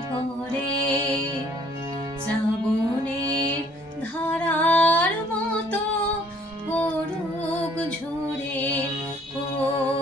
ভরে শ্রাবণের ধারার মতো পড়ুক ঝরে ও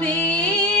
me.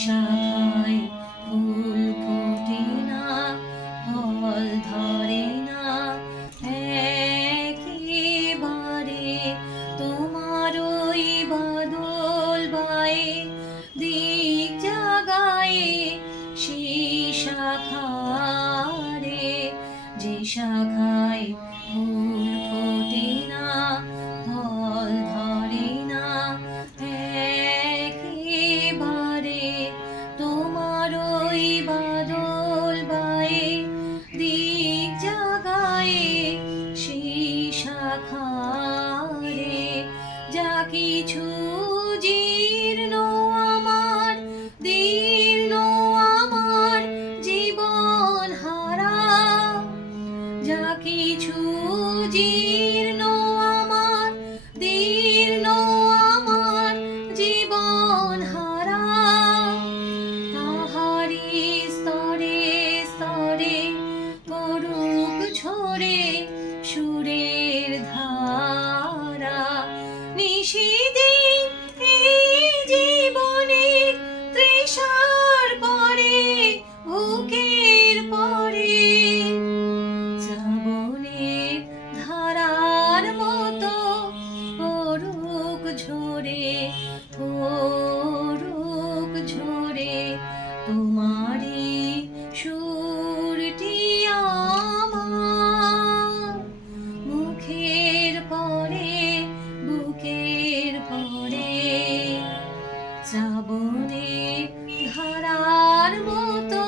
দিশায় কিছু জীর্ণ আমার দীর্ণ আমার জীবন হারা। যা কিছু জীর্ণ নদী ধারার মতো